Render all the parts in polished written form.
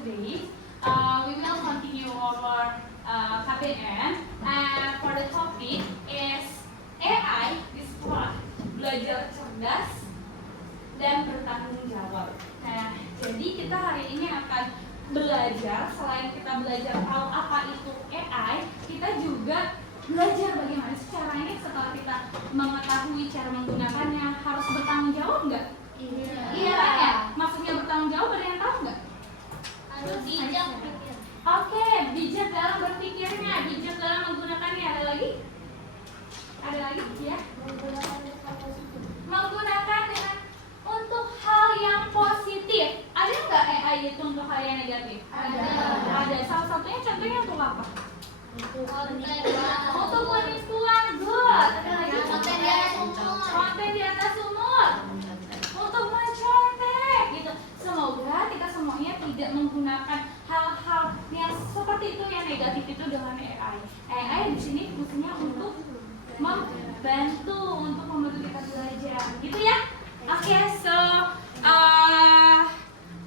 today we will continue our KBN, and for the topic is AI di sekolah, belajar cerdas dan bertanggung jawab. Nah, jadi kita hari ini akan belajar, selain kita belajar tahu apa itu AI, kita juga belajar bagaimana sih caranya setelah kita mengetahui cara menggunakannya harus bertanggung jawab nggak? Iya kan ya? Maksudnya bertanggung jawab, ada yang tahu nggak? Harus bijak berpikir. Oke, bijak dalam berpikirnya, bijak dalam menggunakannya. Ada lagi? Ada lagi ya? Menggunakan dengan untuk hal yang positif. Ada nggak AI itu untuk hal yang negatif? Ada. Salah satunya contohnya untuk apa? Untuk Untuk penipuan, good. Ada lagi? konten di atas umur. Konten di atas umur. Untuk mencontek gitu. Semoga kita semuanya tidak menggunakan hal-hal yang seperti itu yang negatif itu dengan AI. AI di sini fungsinya untuk membantu kita belajar, gitu ya. Okay, so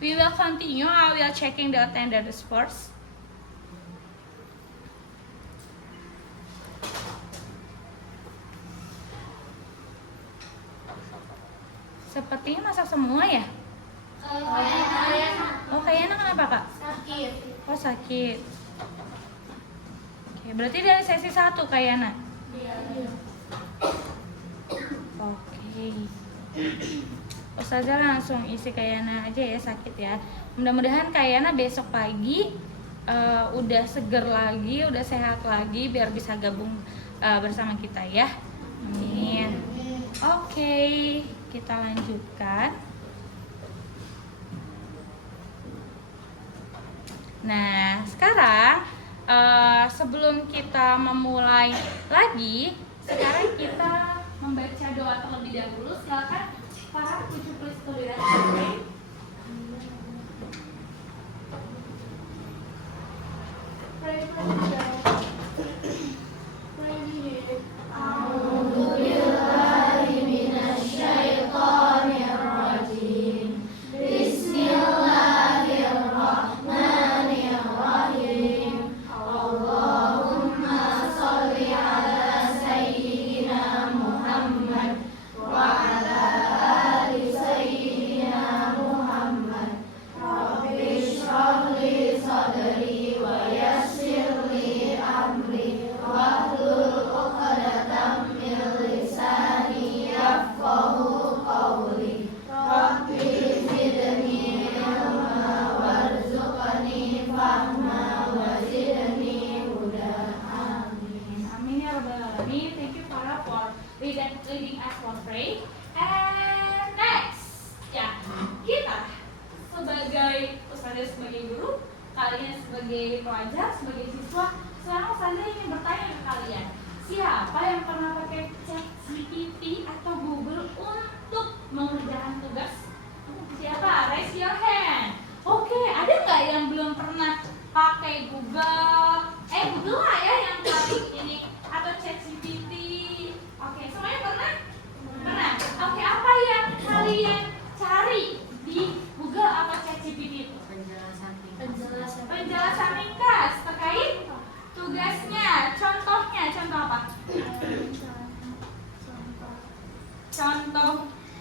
we will continue. I will checking the attendance first. Sepertinya masak semua ya? Oh, kayaknya kenapa kak? Sakit. Oh, sakit. Oke, berarti dari sesi 1 kayaknya. Oke. Ustazah langsung isi kayaknya aja ya, sakit ya. Mudah-mudahan kayaknya besok pagi udah seger lagi, udah sehat lagi biar bisa gabung bersama kita ya. Amin. Oke, kita lanjutkan. Nah, sekarang sebelum kita memulai lagi, sekarang kita membaca doa terlebih dahulu. Silakan para cucu please toleran. Leading us for pray. And next, ya, kita sebagai ustazah, sebagai guru, kalian sebagai pelajar, sebagai siswa, sekarang ustazah ingin bertanya ke kalian, siapa yang pernah pakai ChatGPT atau Google untuk mengerjakan tugas? Siapa? Raise your hand. Oke, ada nggak yang belum pernah pakai Google? Google lah ya yang paling ini, atau ChatGPT. Oke, semuanya pernah? Pernah. Oke, apa yang kalian cari di Google atau ChatGPT itu? Penjelasan ringkas terkait tugasnya. Contohnya, contoh apa?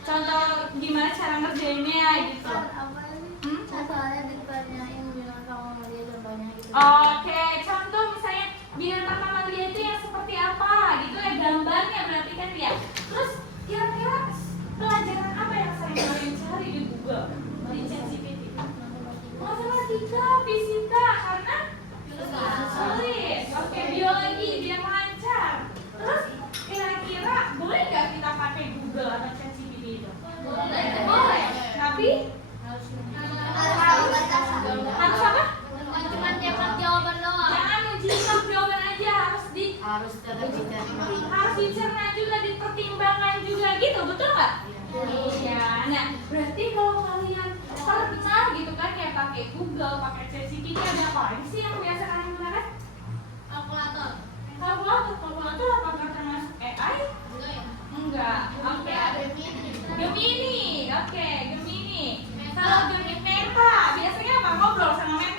Contoh gimana cara ngerjainnya gitu. Oke, contoh misalnya binatang mamalia itu yang seperti apa gitu ya, gambarnya berarti kan ya. Terus kira-kira pelajaran apa yang sering kalian cari di Google, di ChatGPT? Matematika, fisika, karena sulit. Oke, biologi biar lancar. Terus kira-kira boleh nggak kita pakai Google atau ChatGPT itu? Boleh. Tapi harus apa? Cuma cepat jawaban doang. Jangan menjawab jawaban aja, harus dicerna juga, dipertimbangkan juga gitu, betul nggak? Iya. Nah, berarti kalau kalian pernah gitu kan ya pakai Google, pakai ChatGPT, ada apa lagi sih yang biasa kalian gunakan? Kalkulator apakah termasuk AI? Enggak. Oke. Gemini. Kalau Gemini Meta, biasanya apa? Ngobrol sama Meta.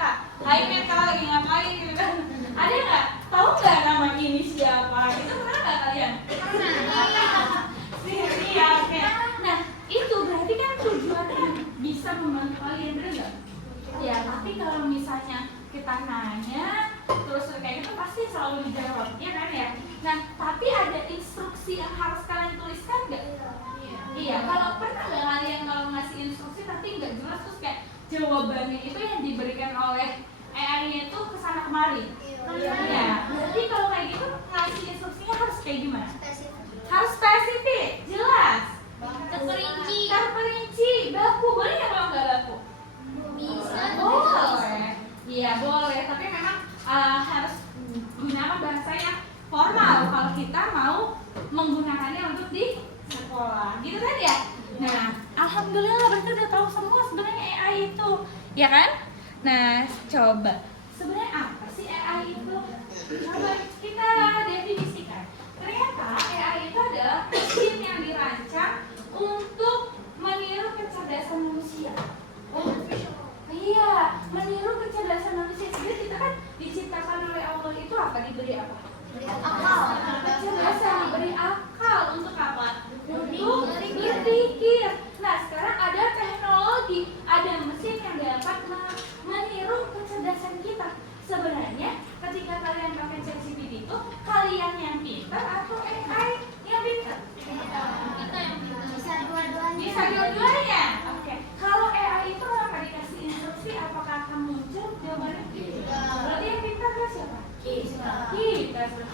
misalnya kita nanya terus kayak gitu pasti selalu dijawab, ya kan ya. Nah, tapi ada instruksi yang harus kalian tuliskan nggak? Iya. Kalau pernah nggak kalian kalau ngasih instruksi tapi nggak jelas terus kayak jawabannya itu yang diberikan oleh AI-nya itu kesana kemari? Iya. Berarti kalau kayak gitu ngasih instruksinya harus kayak gimana? Harus spesifik, jelas, terperinci, baku. Boleh nggak kalau nggak baku? Bisa. Boleh. Iya boleh, tapi memang harus gunakan bahasa yang formal kalau kita mau menggunakannya untuk di sekolah, gitu kan ya? Nah, alhamdulillah berarti udah tahu semua sebenarnya AI itu, ya kan? Nah, coba sebenarnya apa sih AI itu? Coba kita definisikan. Ternyata AI itu adalah mesin yang dirancang untuk meniru kecerdasan manusia. Oh, iya, meniru kecerdasan manusia. Jadi kita kan diciptakan oleh Allah itu apa? Diberi apa? Akal. Kecerdasan, diberi akal untuk apa? Untuk berpikir. Nah, sekarang ada teknologi, ada mesin yang dapat meniru kecerdasan kita. Sebenarnya ketika kalian pakai ChatGPT itu, kalian yang pintar atau AI yang pintar? Kita yang bisa dua-duanya. Bisa dua-duanya. Oke. Kalau AI itu apa dikasih instruksi apakah akan muncul jawabannya? Berarti yang pintar kan siapa? Kita.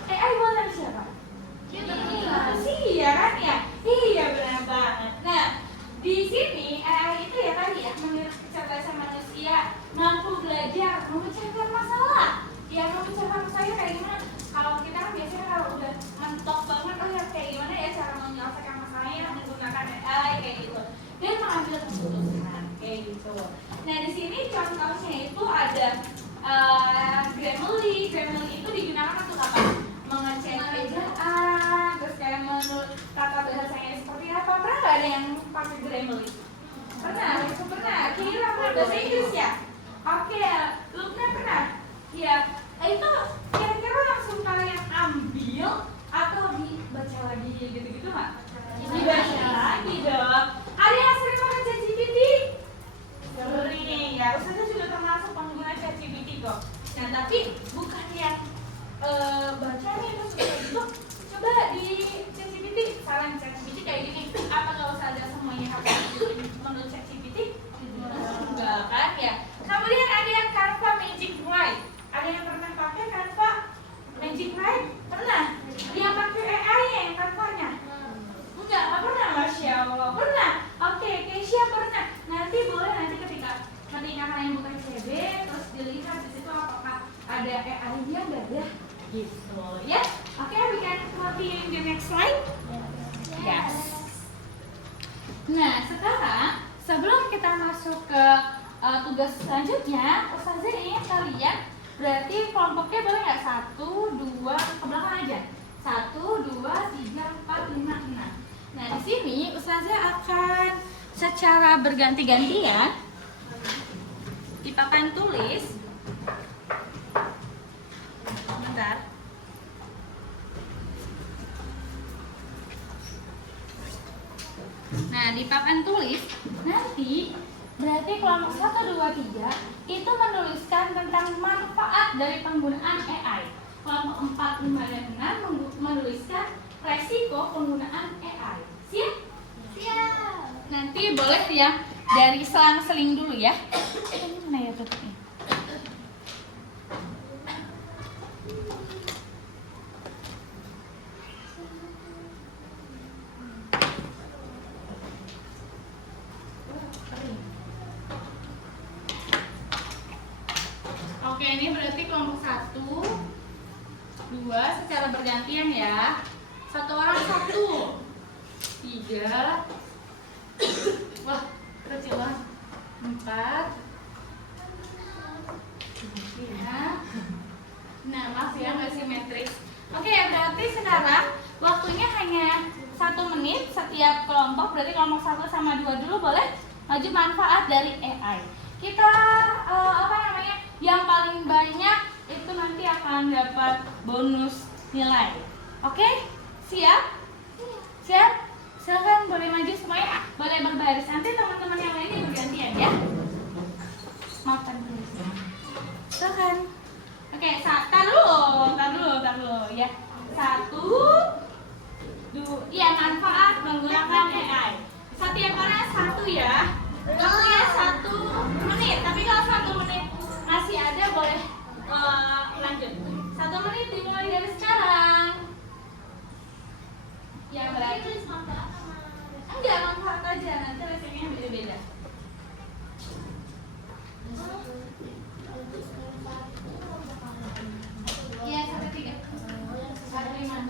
AI buatan siapa? Kita sih, ya kan ya? Iya benar banget. Nah, di sini AI itu ya tadi ya meniru kecerdasan manusia, mampu belajar, memecahkan masalah. Ya memecahkan masalah kayak gimana? Kalau kita kan biasanya kalau udah mentok banget, oh ya kayak gimana ya cara menyelesaikan masalahnya menggunakan AI kayak gitu. Dan mengambil keputusan kayak gitu. Nah di sini contohnya itu ada Grammarly. Grammarly itu digunakan untuk apa? Mengecek ejaan, terus kayak menurut tata bahasanya seperti apa. Pernah nggak ada yang pakai Grammarly? Pernah, pernah. Kira pernah bahasa Inggris ya? Oke, Lukna pernah? Ya, itu kira-kira langsung kalian ambil atau dibaca lagi gitu-gitu nggak? Dibaca lagi dong. Ada yang sering pakai ChatGPT? Sering ya. Ustazah juga termasuk pengguna ChatGPT kok. Nah tapi bukan yang baca nih terus gitu. Coba di ChatGPT, saran ChatGPT kayak gini. Apa kalau Ustazah semuanya harus menurut ChatGPT? Enggak kan ya. Kemudian ada yang Canva Magic Write. Ada yang pernah pakai Canva Magic Write? Pernah? Yang pakai AI-nya yang Canva-nya? Enggak pernah, Masya Allah. Pernah? Oke, Keisha pernah. Nanti boleh ketika kalian buka CB terus dilihat di situ apakah ada AI-nya enggak ya? Gitu ya. Oke, we can continue in the next slide. Yes. Nah, sekarang sebelum kita masuk ke tugas selanjutnya, Ustazah ingin kalian berarti kelompoknya boleh nggak? 1, 2, ke belakang aja. 1, 2, 3, 4, 5, 6. Nah di sini Ustazah akan secara berganti-gantian di papan tulis. Bentar. Nah di papan tulis nanti berarti kelompok 1, 2, 3 itu menuliskan tentang manfaat dari penggunaan AI. Kelompok 4, 5, dan 6 menuliskan resiko penggunaan AI. Siap? Siap. Nanti boleh ya dari selang-seling dulu ya. Ini mana ya tutupnya? Oke, ini berarti kelompok 1, 2 secara bergantian ya. Satu orang 1, 3, wah kecil banget, 4, 5, 6, maaf ya nggak simetris. Oke, berarti sekarang waktunya hanya 1 menit setiap kelompok. Berarti kelompok 1 sama 2 dulu boleh maju manfaat dari AI. Kita yang paling banyak itu nanti akan dapat bonus nilai. Oke? Siap? Siap? Silahkan boleh maju semuanya, boleh berbaris. Nanti teman-teman yang lainnya bergantian ya. Maafkan dulu. Silakan. Oke, tar dulu ya. 1, 2, iya manfaat menggunakan AI. Setiap orang 1 ya. Waktunya 1 menit. Tapi kalau 1 menit masih ada boleh lanjut. 1 menit dimulai dari sekarang. Ya baik. Enggak, manfaat aja, nanti resepnya beda-beda. Iya, sampai 3. 1, 5.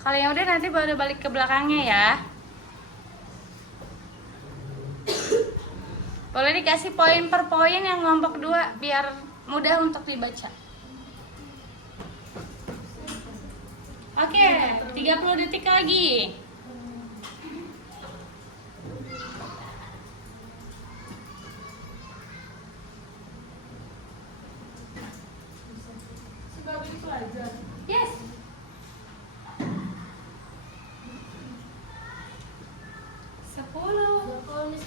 Kalau yang udah nanti baru balik ke belakangnya ya. Boleh dikasih poin per poin yang kelompok 2 biar mudah untuk dibaca. Oke, 30 detik lagi. Yes. 10, 9,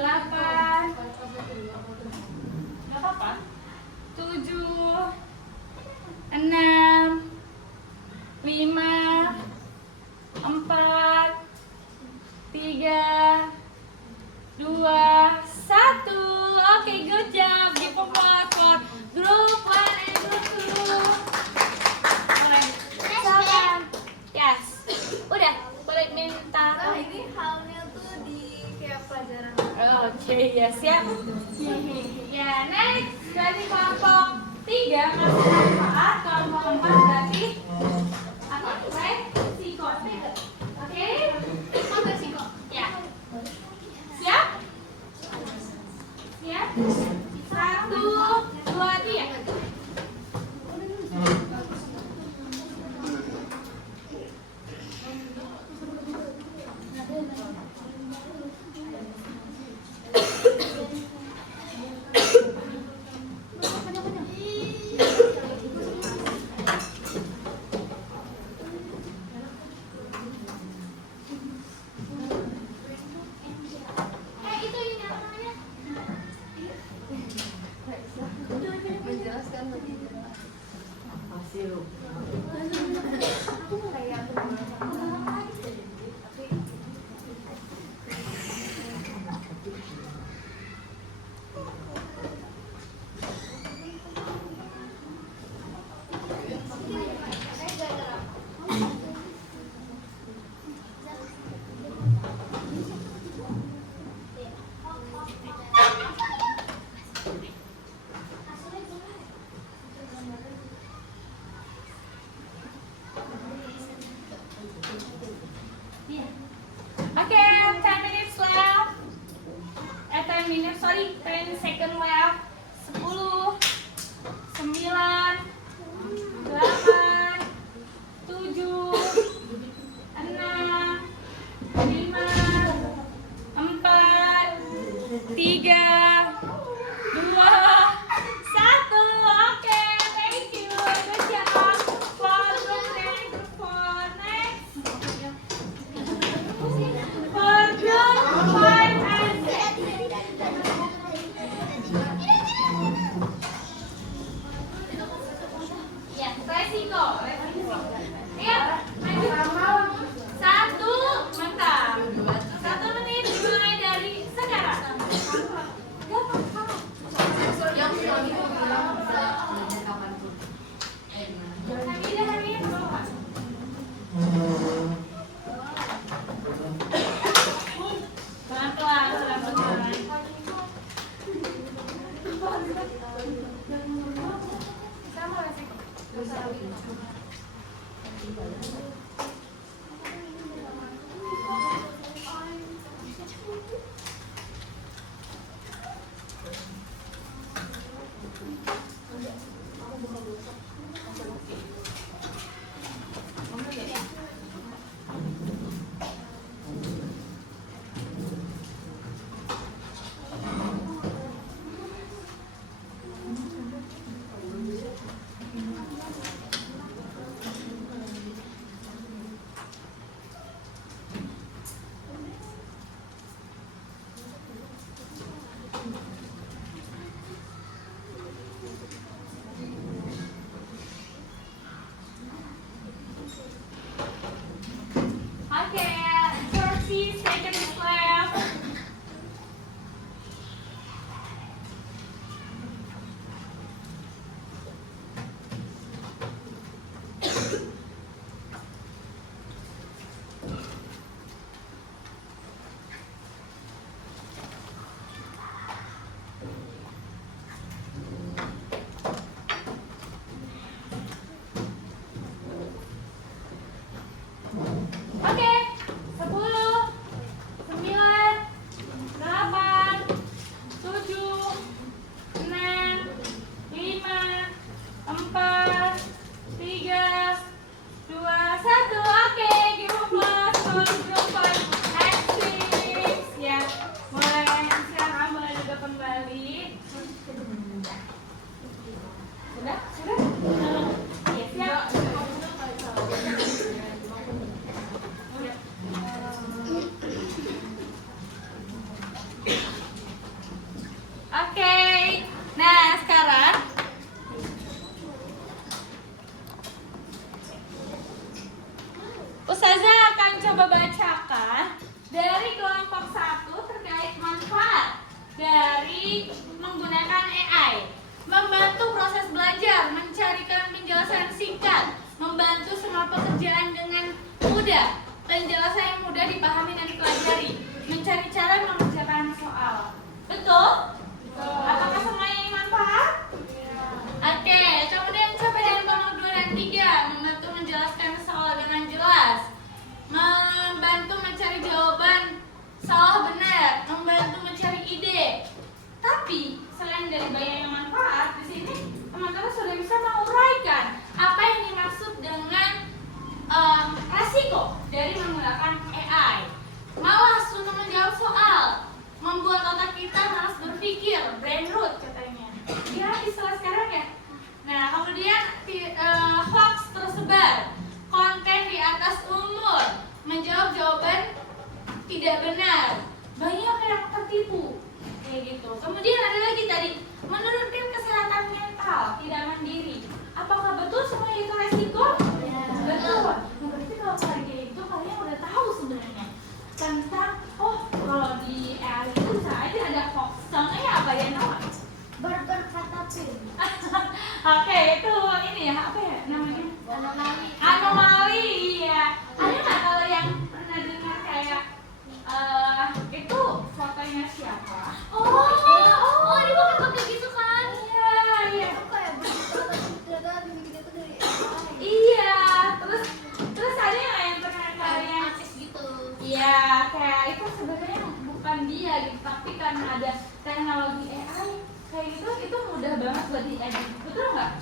8, nggak apa-apa. 7, 6, 5, 4, 3, 2, 1. Oke, good job. Give applause for group 1 and group 2. Boleh. Silakan. Yes. Udah, boleh minta. Ini hamil tuh di kayak pelajaran. Oke, ya siap. Ya, next dari kelompok 3 masih manfaat, kelompok 4 berarti apa? Resiko. Oke? Resiko. Ya. Siap? Siap? 1, 2, 3. Itu ini apa namanya? Menjelaskan lebih jelas. Oke, 10 minutes left. 10 minutes, sorry, 10 second left. 10, 9, 8, 7, 6, 5, 4, 3, 2, 1. Oke, thank you. Good job. For group 3, group 4. Next. For group 5 and 6. Ya, resiko. Iya, lanjut. 1, mantap. 1 menit dimulai dari sekarang. Gak apa-apa. Hamidah, bawa. Pelan-pelan, pelan-pelan. Sama resiko. Oke, itu ini ya, apa ya namanya? Anomali. Anomali, iya. Ada nggak kalau yang pernah dengar kayak itu fotonya siapa? Dipakai gitu kan? Iya, iya. Itu kayak berita tapi ternyata dibikin itu dari AI. Iya, terus ada yang pernah kalian? Artis gitu. Iya, kayak itu sebenarnya bukan dia gitu, tapi karena ada teknologi AI kayak gitu, itu mudah banget buat diedit, betul nggak?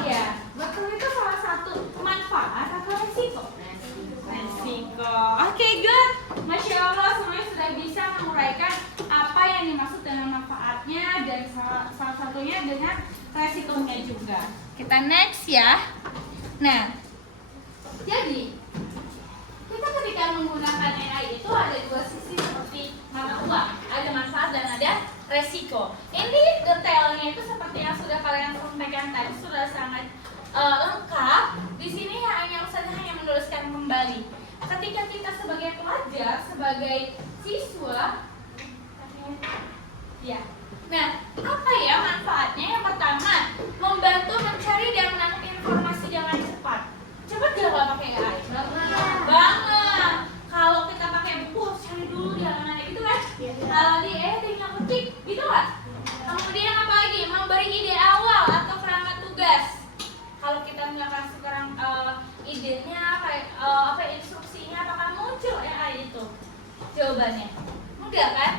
Iya, betul, itu salah satu manfaat atau resiko? Resiko. Oke, good. Masya Allah, semuanya sudah bisa menguraikan apa yang dimaksud dengan manfaatnya dan salah satunya dengan resikonya juga. Kita next ya. Nah, jadi kita ketika menggunakan AI itu ada dua sisi seperti mata uang, ada manfaat dan ada resiko. Ini detailnya itu seperti yang sudah kalian sampaikan tadi sudah sangat lengkap. Di sini hanya Ustazah hanya menuliskan kembali. Ketika kita sebagai pelajar, sebagai siswa, ya. Nah, apa ya manfaatnya? Yang pertama, membantu mencari dan menangkap informasi dengan cepat. Cepat gak kalau pakai AI? Banget. Kalau kita pakai buku harus cari dulu di halaman gitu kan? Kalau di tinggal ketik gitu nggak? Kemudian apa lagi? Memberi ide awal atau kerangka tugas. Kalau kita nggak kasih idenya kayak instruksinya, apakah muncul AI itu? Jawabannya enggak kan?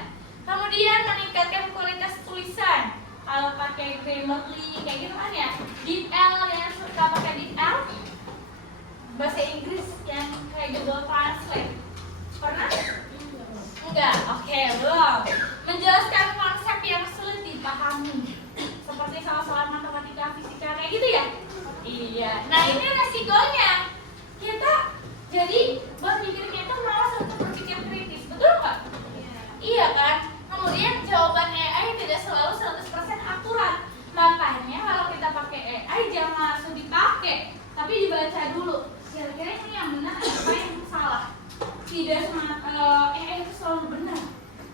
Kemudian meningkatkan kualitas tulisan. Kalau pakai Grammarly kayak gitu kan ya. DeepL yang suka pakai DeepL, bahasa Inggris yang kayak Google Translate. Pernah? Enggak, oke, belum. Menjelaskan konsep yang sulit dipahami, seperti soal-soal matematika, fisika kayak gitu ya. Iya. Nah, ini resikonya. Kita jadi berpikirnya itu malas untuk berpikir kritis, betul nggak? Iya kan? Kemudian jawaban AI tidak selalu 100% akurat. Makanya kalau kita pakai AI jangan langsung dipakai, tapi dibaca dulu. Kira-kira ini yang benar apa yang salah? Tidak semua AI itu selalu benar.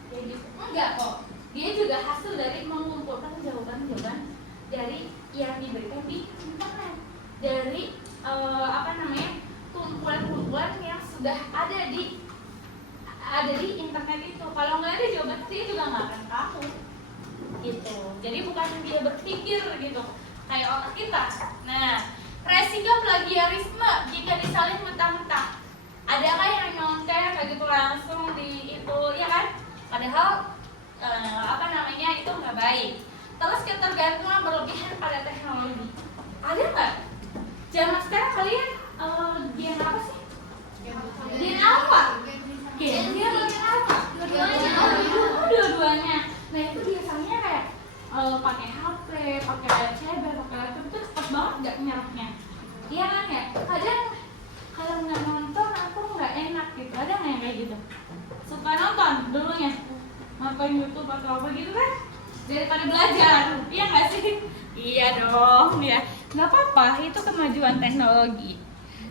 Kayak gitu. Enggak kok. Dia juga hasil dari mengumpulkan jawaban-jawaban dari yang diberikan di internet. Dari kumpulan-kumpulan yang sudah ada di internet itu. Kalau nggak ada jawaban dia juga nggak akan tahu gitu. Jadi bukan dia berpikir gitu kayak otak kita. Nah, resiko plagiarisme jika disalin mentah-mentah. Adakah yang nyontek kayak gitu langsung di itu ya kan? Padahal itu nggak baik. Terus ketergantungan berlebihan pada teknologi. Ada nggak? Zaman sekarang kalian game apa sih? Game apa? Game apa? Dua-duanya. Nah itu biasanya kayak pakai HP, pakai CB, pakai laptop itu cepet banget nggak nyerapnya. Iya kan ya? Kadang kalau nggak nonton aku nggak enak gitu. Ada nggak yang kayak gitu? Suka nonton dulunya, nonton YouTube atau apa gitu kan? Daripada belajar, iya nggak sih? Iya dong, ya. Nggak apa-apa, itu kemajuan teknologi.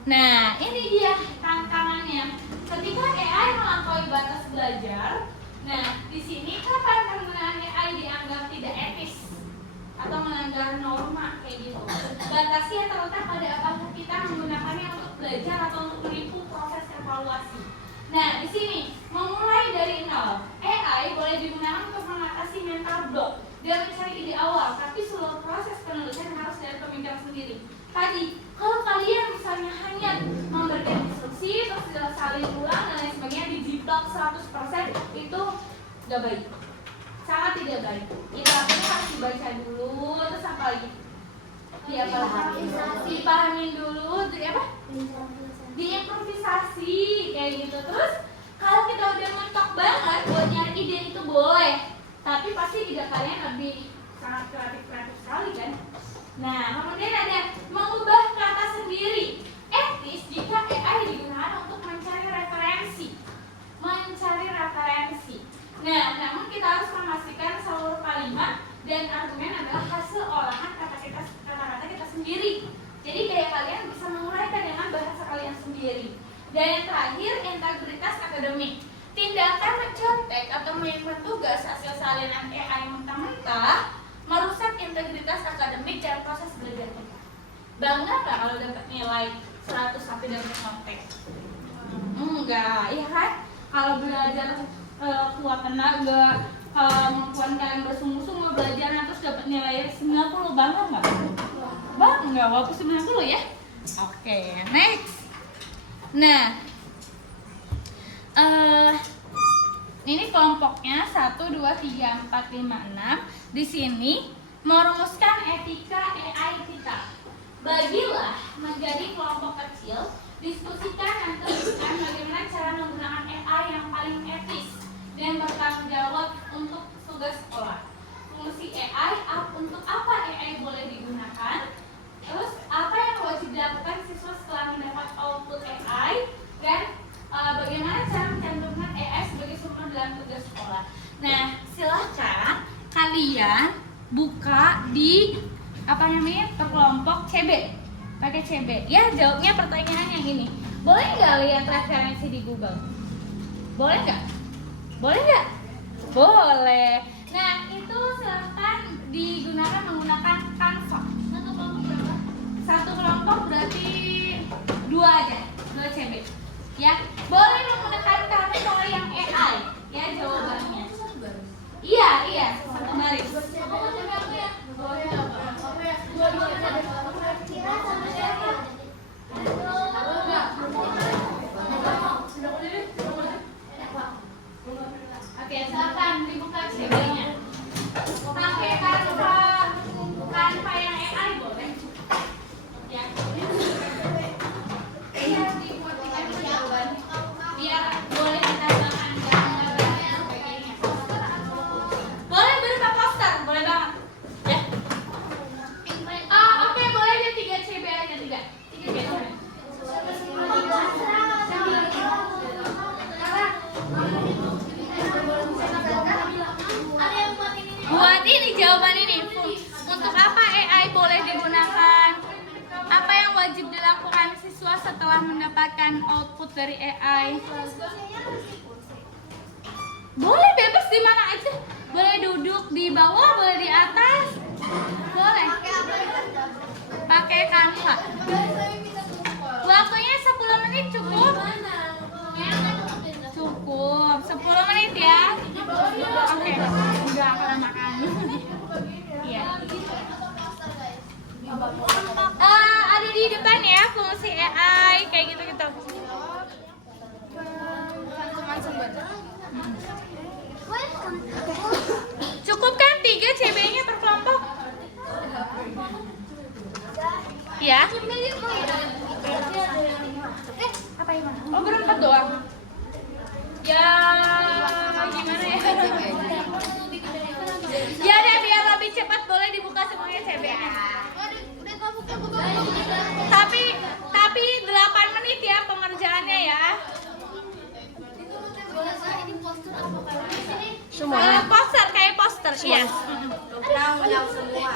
Nah, ini dia tantangannya. Ketika AI melampaui batas belajar, nah di sini kapan penggunaan AI dianggap tidak etis atau melanggar norma kayak gitu. Batasnya terletak pada apakah kita menggunakannya untuk belajar atau untuk menipu proses evaluasi. Nah, di sini memulai dari nol, AI boleh digunakan untuk mengatasi mental block dan mencari ide awal, tapi seluruh proses penulisan harus dari pemikiran sendiri. Tadi, kalau kalian misalnya hanya memberikan instruksi, terus tidak saling ulang dan lain sebagainya, dijiplak 100%, itu gak baik. Sangat tidak baik. Itu artinya harus dibaca dulu, terus apa lagi? Dipahamin dulu, diimprovisasi kayak gitu. Terus kalau kita udah mentok banget buat nyari ide itu boleh, tapi pasti ide kalian lebih sangat kreatif sekali kan. Nah kemudian ada mengubah kata sendiri. Etis jika AI digunakan untuk mencari referensi. Nah namun kita harus memastikan seluruh kalimat dan argumen adalah hasil olahan kata-kata kita sendiri. Jadi kayak kalian bisa menguraikan dengan bahasa kalian sendiri. Dan yang terakhir, integritas akademik. Tindakan mencontek atau menyimpan tugas hasil salinan AI mentah-mentah merusak integritas akademik dan proses belajar Bangga nggak kalau dapat nilai 100 tapi dapat nyontek? Enggak, ya kan? Kalau belajar kuat tenaga, kemampuan kalian bersungguh-sungguh belajar terus dapat nilai 90, bangga nggak? Bangga, walaupun 90 ya. Oke, next. Nah, ini kelompoknya 1, 2, 3, 4, 5, 6. Di sini merumuskan etika AI kita. Bagilah menjadi kelompok kecil, diskusikan dan teruskan bagaimana cara menggunakan AI yang paling etis dan bertanggung jawab untuk tugas sekolah. Fungsi AI, untuk apa AI boleh digunakan? Terus apa yang wajib dilakukan siswa setelah mendapat output AI, dan bagaimana cara mencantumkan AI sebagai sumber dalam tugas sekolah. Nah, silahkan kalian buka di perkelompok CB, pakai CB. Ya, jawabnya pertanyaan yang ini. Boleh nggak lihat referensi di Google? Boleh nggak? Boleh nggak? Boleh. Nah, itu silahkan digunakan menggunakan Canva. Satu kelompok berarti 2 aja, 2 CB. Ya, boleh menggunakan Canva yang AI. Ya, jawabannya. Iya, satu baris. Oke, silakan dibuka CB-nya. Pakai Canva yang AI boleh. Ya. Iya, dibuat jawaban. Biar boleh ditambahkan gambar dan sebagainya. Boleh berupa poster, boleh banget. Ya. Oke, boleh aja 3 CB aja, 3 CB. Buat ini jawaban ini. Untuk apa AI boleh digunakan? Apa yang wajib dilakukan siswa setelah mendapatkan output dari AI? Boleh bebas di mana aja. Boleh duduk di bawah, boleh di atas. Boleh. Pakai Canva. Waktunya 10 menit cukup? Cukup. 10 menit ya. Oke. Enggak akan makan. Iya. Ada di depan ya fungsi AI kayak gitu-gitu. Cukup kan 3 CB-nya per kelompok? Ya. Apa ini? Oh, berempat doang. Ya, gimana ya? Ya deh, biar lebih cepat boleh dibuka semuanya CB-nya. Tapi 8 menit ya pengerjaannya ya. Semua poster kayak poster, iya. Yang semua.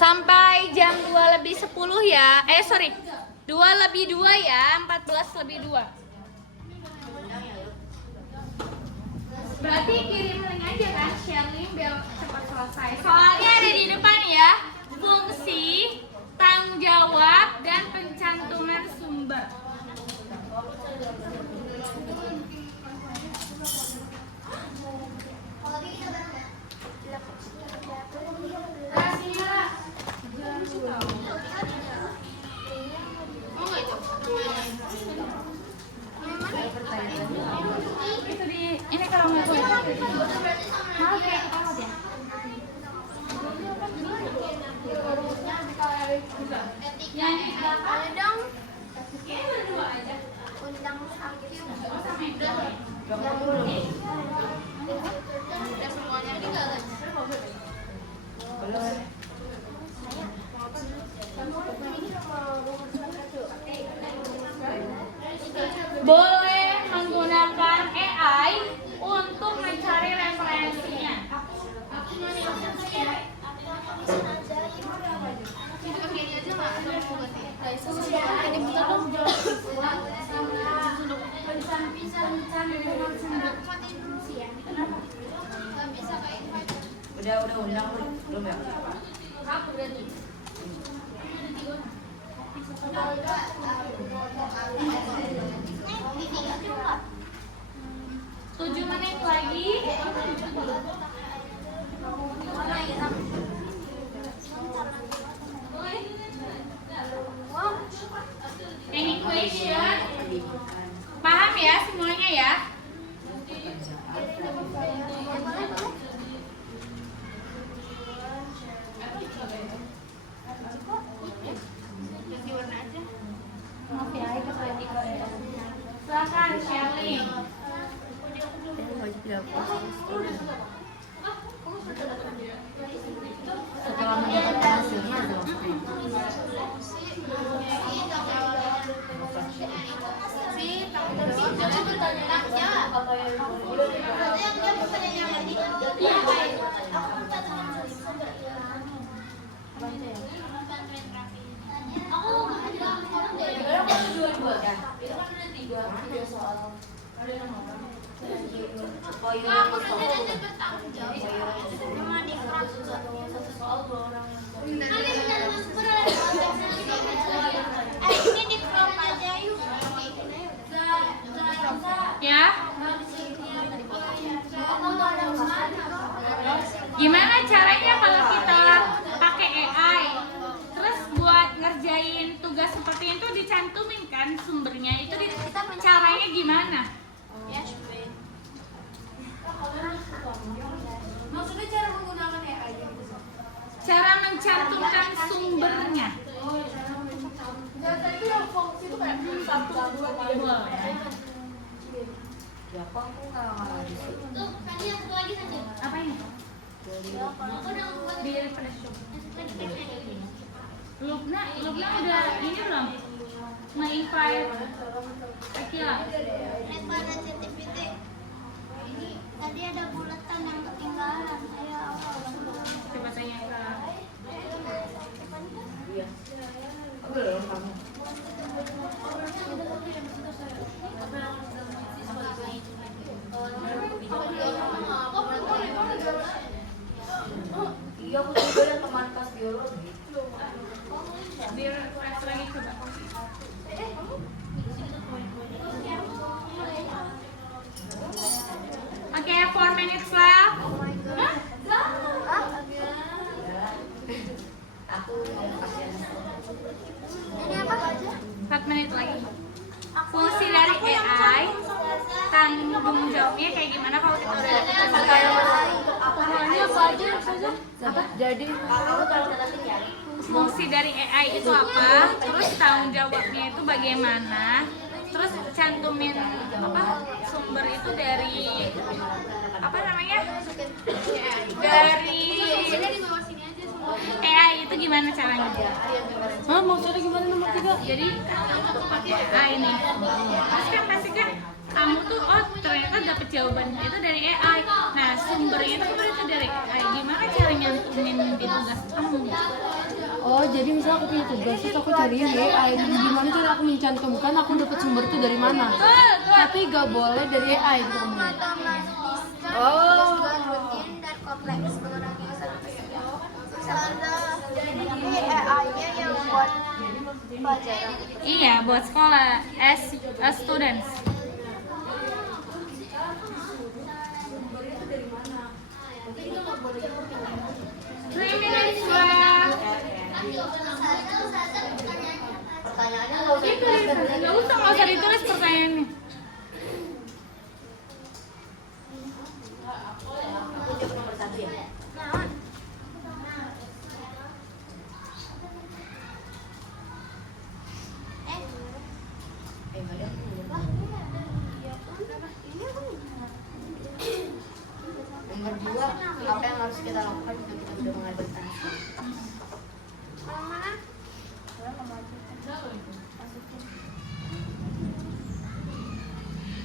Sampai jam 2:10 ya. 2:02 ya, 14:02. Berarti kirim link aja kan, share link biar cepat selesai. Soalnya ada di depan ya, fungsi, tanggung jawab, dan pencantuman sumber. Itu di ini kalau nggak boleh. Maaf ya, ketawa ya. Yang di belakang dong. Kayaknya berdua aja. Undang Hakim. Oh, sama itu. Udah semuanya ini nggak ada. Belum. Boleh menggunakan AI untuk mencari referensinya. Ini bentar dong. Udah undang belum ya? Tujuh menit lagi. Any question? Paham ya semuanya ya? Silakan sharing. Setelah mengikuti hasilnya Ini di crop aja yuk. Ya. Gimana caranya kalau kita pakai AI? Terus buat ngerjain tugas seperti itu dicantumin kan sumbernya itu caranya gimana? Maksudnya cara menggunakan AI gitu. Cara mencantumkan sumbernya. Tadi yang fungsi itu kayak 1, 2, 3. Boleh. ya kok aku nggak di situ. Tuh, tadi yang satu lagi saja. Apa ini? Aku udah membuat Di refresh. lagi. Lubna udah ini belum? Nge-invite Akila. Daripada ChatGPT. Ini tadi ada bulatan yang ketinggalan. Ayo awal. Coba tanya ke Iya. Belum kamu. Iya aku juga yang teman pas biologi. di refresh lagi coba. Oke, 4 minutes left. Aku mau kasih Ini apa? 4 menit lagi. Fungsi dari AI, tanggung jawabnya kayak gimana kalau kita udah Ini apa aja maksudnya? apa? Jadi kamu kalau nanti cari fungsi dari AI itu apa, terus tanggung jawabnya itu bagaimana, terus cantumin apa sumber itu dari apa namanya, dari AI itu gimana caranya? Hah, maksudnya gimana nomor 3? Jadi untuk pakai AI nih, pasti kan kamu tuh oh ternyata dapet jawaban itu dari AI. Nah sumbernya itu berarti dari AI. Gimana cara nyantumin di tugas kamu? Oh, jadi misalnya aku punya tugas, terus aku cariin di AI, terus gimana cara aku mencantumkan aku dapat sumber itu dari mana? Tapi gak boleh dari AI gitu ngomongnya. Oh. Rutin dan kompleks mengurangi ini AI-nya yang buat pelajaran. Iya, buat sekolah as a students. Three minutes left. Pertanyaannya nggak usah Nggak usah ditulis pertanyaannya. aku jawab nomor 1 ya. Nomor 2, apa yang harus kita lakukan jika kita sudah mengambil tanah?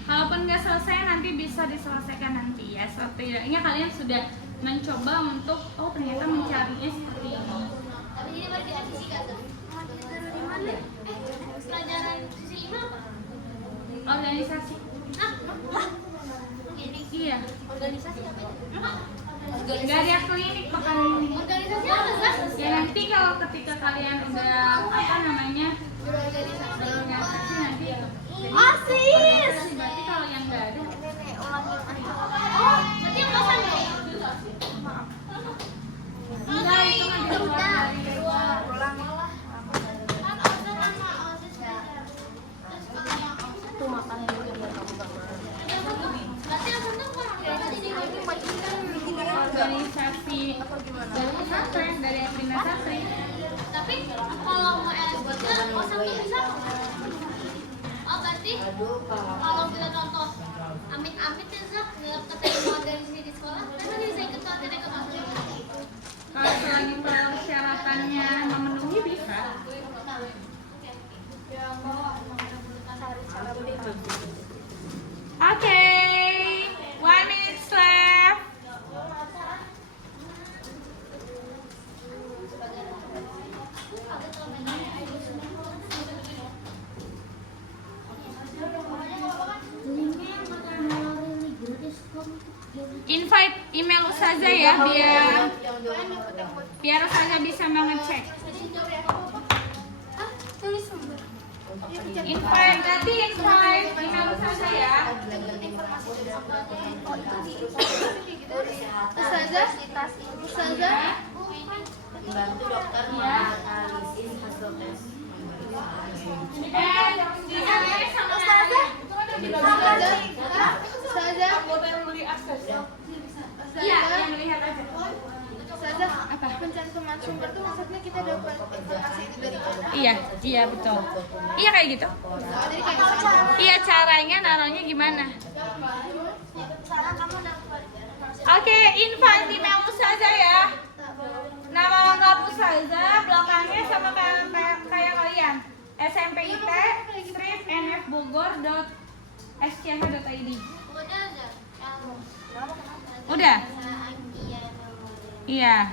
Kalaupun nggak selesai nanti bisa diselesaikan nanti ya. Setidaknya kalian sudah mencoba untuk oh ternyata mencarinya seperti ini. Tapi ini baru kita fisika tuh. Mau ditaruh di mana? organisasi. Iya. Organisasi apa itu? Gak ada klinik pekan ini. Organisasi apa sih? Ya nanti kalau ketika kalian udah apa namanya berorganisasi nanti itu. Asis. Berarti kalau yang nggak ada. Oh, berarti yang kosan ya? Enggak, itu kan di luar dari luar. Tuh makan dulu biar kamu gak marah. Berarti yang satu Organisasi dari pesantren, dari Aprina Santri. tapi kalau mau LSPK, kosan tuh bisa oh berarti kalau kita contoh amit-amit ya Zak, nggak keterima organisasi di sekolah, kan bisa ikut pelatihan ke kampus. Kalau selagi persyaratannya memenuhi bisa. Oke, 1 minute left. Invite email Ustazah ya biar Ustazah bisa mengecek. Invite nanti invite email Ustazah ya. Ustazah, Membantu dokter menganalisis hasil tes. Di sama Ustazah. Ustazah, Iya, yang melihat aja. Ustazah, apa? Pencantuman sumber tuh maksudnya kita dapat informasi itu dari mana? Iya betul. Iya kayak gitu. Jadi kayak Iya caranya naruhnya gimana? cara kamu dapat Oke, invite email Ustazah ya. Nama lengkap Ustazah, belakangnya sama kayak kalian. SMPIT strip nfbogor.sch.id. Udah? Iya.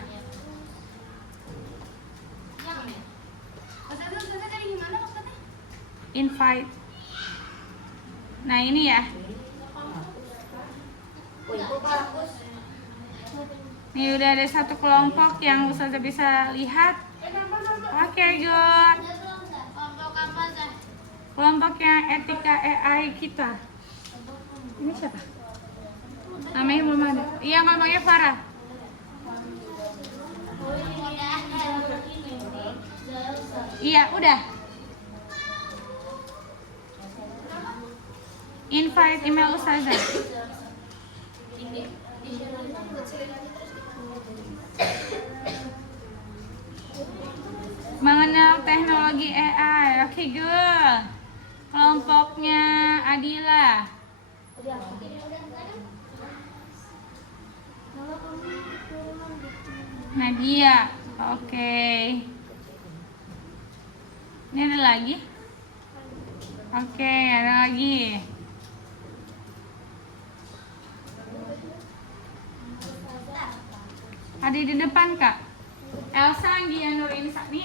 Invite. Nah ini ya. Nih udah ada satu kelompok yang Ustazah bisa lihat. Oke, good. Kelompok yang etika AI kita. Ini siapa? Namanya belum ada. Iya, namanya Farah. Iya, udah. Invite email Ustazah. Mengenal teknologi AI. Oke, good. Kelompoknya Adila. Nadia. Oke. Ini ada lagi? Oke, ada lagi. Ada di depan, Kak. Elsa Anggia Nurinsani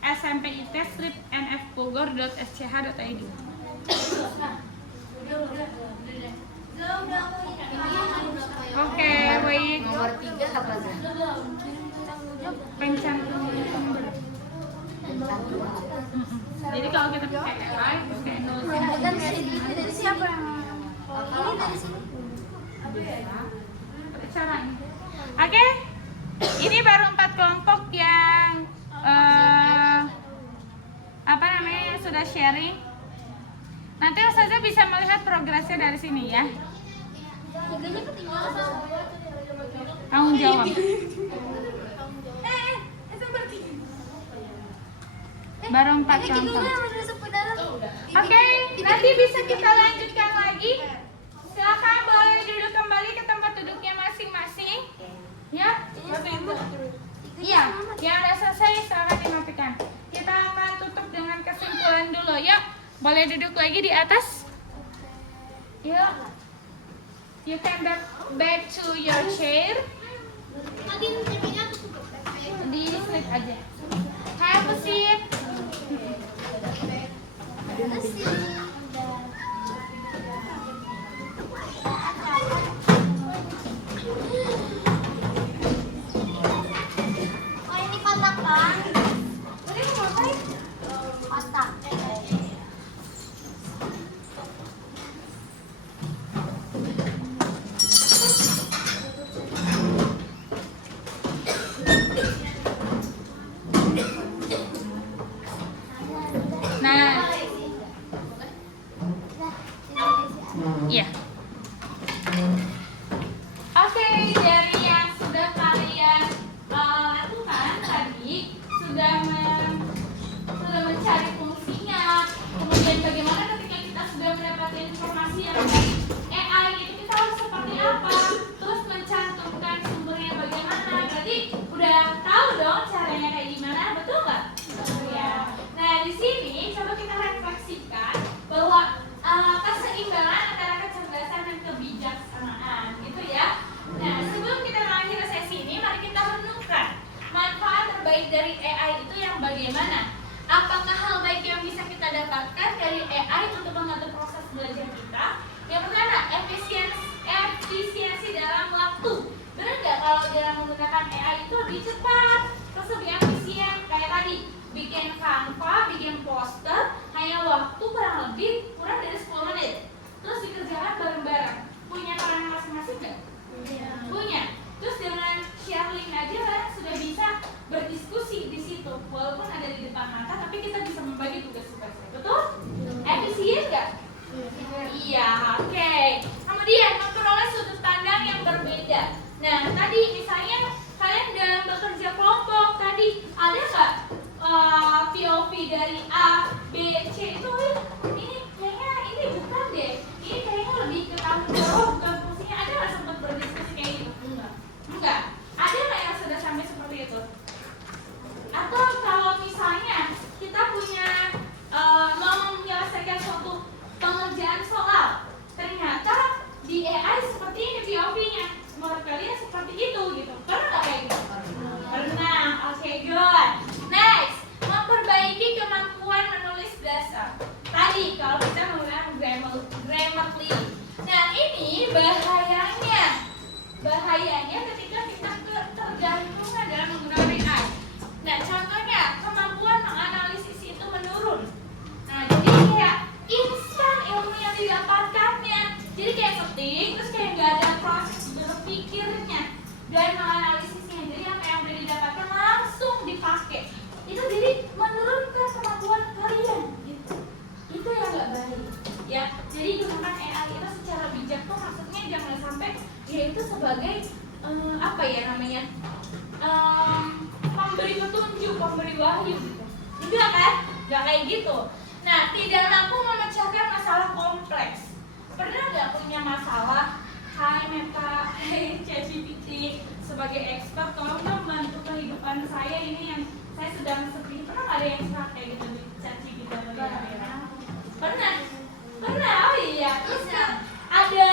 @smpit-nfbogor.sch.id. Oke, baik. Nomor 3 apa sih? Pencantuman sumber. Jadi kalau kita pakai AI, pakai nulis dari siapa yang ini dari sini? cara ini. Oke, ini baru 4 kelompok yang apa namanya yang sudah sharing. Nanti Ustazah bisa melihat progresnya dari sini ya. Tiganya ketinggalan. Tanggung jawab. Baru 4 kelompok. Oke, nanti bisa kita lanjutkan lagi. Silakan boleh duduk kembali ke tempat duduknya masing-masing. Ya. Iya, yang udah selesai silakan dimatikan. Kita akan tutup dengan kesimpulan dulu. Yuk, boleh duduk lagi di atas. Yuk. You can back to your chair. Tadi cerminnya aku tutup. Di slip aja. Have a seat. Udah tahu dong caranya kayak gimana, betul nggak? Ya. Nah di sini coba kita refleksikan bahwa keseimbangan antara kecerdasan dan kebijaksanaan, gitu ya. Nah sebelum kita mengakhiri sesi ini, mari kita renungkan manfaat terbaik dari AI itu yang bagaimana? Apakah hal baik yang bisa kita dapatkan dari AI untuk mengatur proses belajar kita? Yang pertama, efisiensi dalam waktu. Benar nggak kalau dalam menggunakan AI itu lebih cepat, terus lebih efisien? Kayak tadi, bikin Canva, bikin poster, hanya waktu kurang dari 10 menit. Terus dikerjakan bareng-bareng. Punya peran masing-masing nggak? Punya. Terus dengan share link aja kan sudah bisa berdiskusi di situ. Walaupun ada di depan mata, tapi kita bisa membagi tugas-tugasnya. Betul? Efisien nggak? Iya, oke. Kemudian memperoleh sudut pandang yang berbeda. Nah, tadi misalnya kalian dalam bekerja kelompok tadi ada nggak POV dari A, B, C itu ini kayaknya ini bukan deh. Ini kayaknya lebih ke tanggung jawab bukan fungsinya. Ada nggak sempat berdiskusi kayak gitu? Enggak. Ada nggak yang sudah sampai seperti itu? Atau kalau misalnya kita punya mau menyelesaikan suatu pengerjaan soal, ternyata di AI seperti ini POV-nya, menurut kalian seperti itu gitu? Pernah nggak kayak gitu? Pernah. Oke, good. Next, memperbaiki kemampuan menulis dasar. Tadi kalau kita menggunakan Grammarly. Nah ini bahayanya ketika kita tergantungan dalam menggunakan AI. Nah contohnya kemampuan menganalisis itu menurun. Nah jadi kayak instan ilmu yang didapatkannya. Jadi kayak ketik terus kayak nggak ada proses berpikirnya dan menganalisisnya. Jadi apa yang udah didapatkan langsung dipakai. Itu jadi menurunkan kemampuan kalian gitu. Itu yang nggak baik ya. Jadi gunakan AI itu secara bijak tuh maksudnya jangan sampai dia itu sebagai apa ya namanya memberi petunjuk, memberi wahyu gitu. Enggak kan? Nggak kayak gitu. Nah, tidak mampu memecahkan masalah kompleks. Pernah nggak punya masalah? Hai Meta, hai ChatGPT, sebagai expert tolong dong bantu kehidupan saya ini yang saya sedang sepi. Pernah nggak ada yang curhat kayak gitu di ChatGPT atau di apa? Pernah? Pernah? Oh iya. Terus ada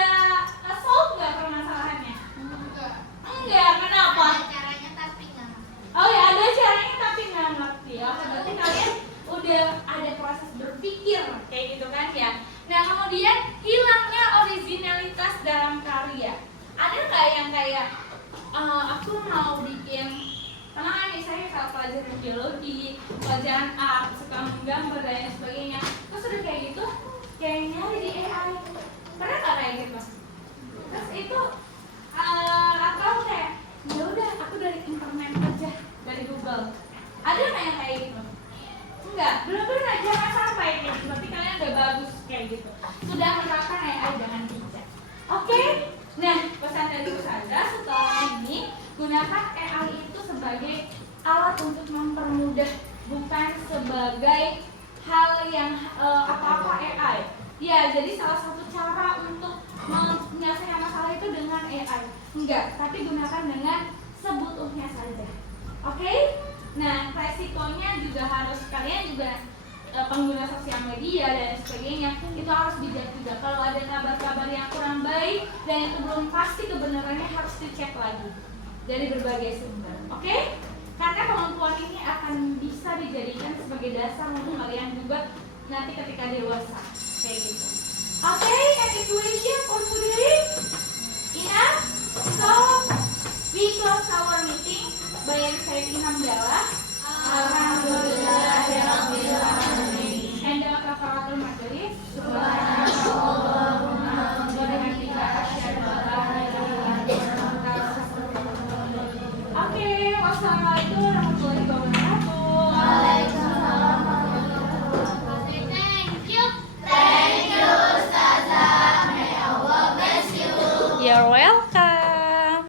solve nggak permasalahannya? Enggak. Kenapa? Caranya tapi nggak. Oh ya ada caranya tapi nggak ngerti. Oh, berarti kalian udah ada proses berpikir kayak gitu kan ya. Nah kemudian hilangnya originalitas dalam karya. Ada nggak yang kayak aku mau bikin kenangan nih saya kalau pelajaran biologi, pelajaran art, suka menggambar dan lain sebagainya. Terus udah kayak gitu, kayak nyari di AI. Pernah nggak kayak gitu? Terus itu atau kayak ya udah aku dari internet aja, dari Google. Ada nggak yang kayak gitu? Enggak, belum pernah. Jangan sampai kayak gitu. Berarti kalian udah bagus kayak gitu. Sudah menerapkan AI dengan bijak. Oke? Nah, pesan dari Ustazah setelah ini gunakan AI itu sebagai alat untuk mempermudah, bukan sebagai hal yang apa-apa AI. Ya, jadi salah satu cara untuk menyelesaikan masalah itu dengan AI. Enggak, tapi gunakan dengan sebutuhnya saja. Oke? Nah, resikonya juga harus kalian juga pengguna sosial media dan sebagainya itu harus bijak juga. Kalau ada kabar-kabar yang kurang baik dan itu belum pasti kebenarannya harus dicek lagi dari berbagai sumber. Oke? Karena kemampuan ini akan bisa dijadikan sebagai dasar untuk kalian juga nanti ketika dewasa kayak gitu. Oke, any question for today? Enough? So we close our meeting by reciting hamdalah. Alhamdulillahirabbil alamin. And the kafaratul majlis. Subhanallahumma wa bihamdika asyhadu an la ilaha illa anta astaghfiruka wa atubu ilaik. Oke, wassalamualaikum warahmatullahi wabarakatuh.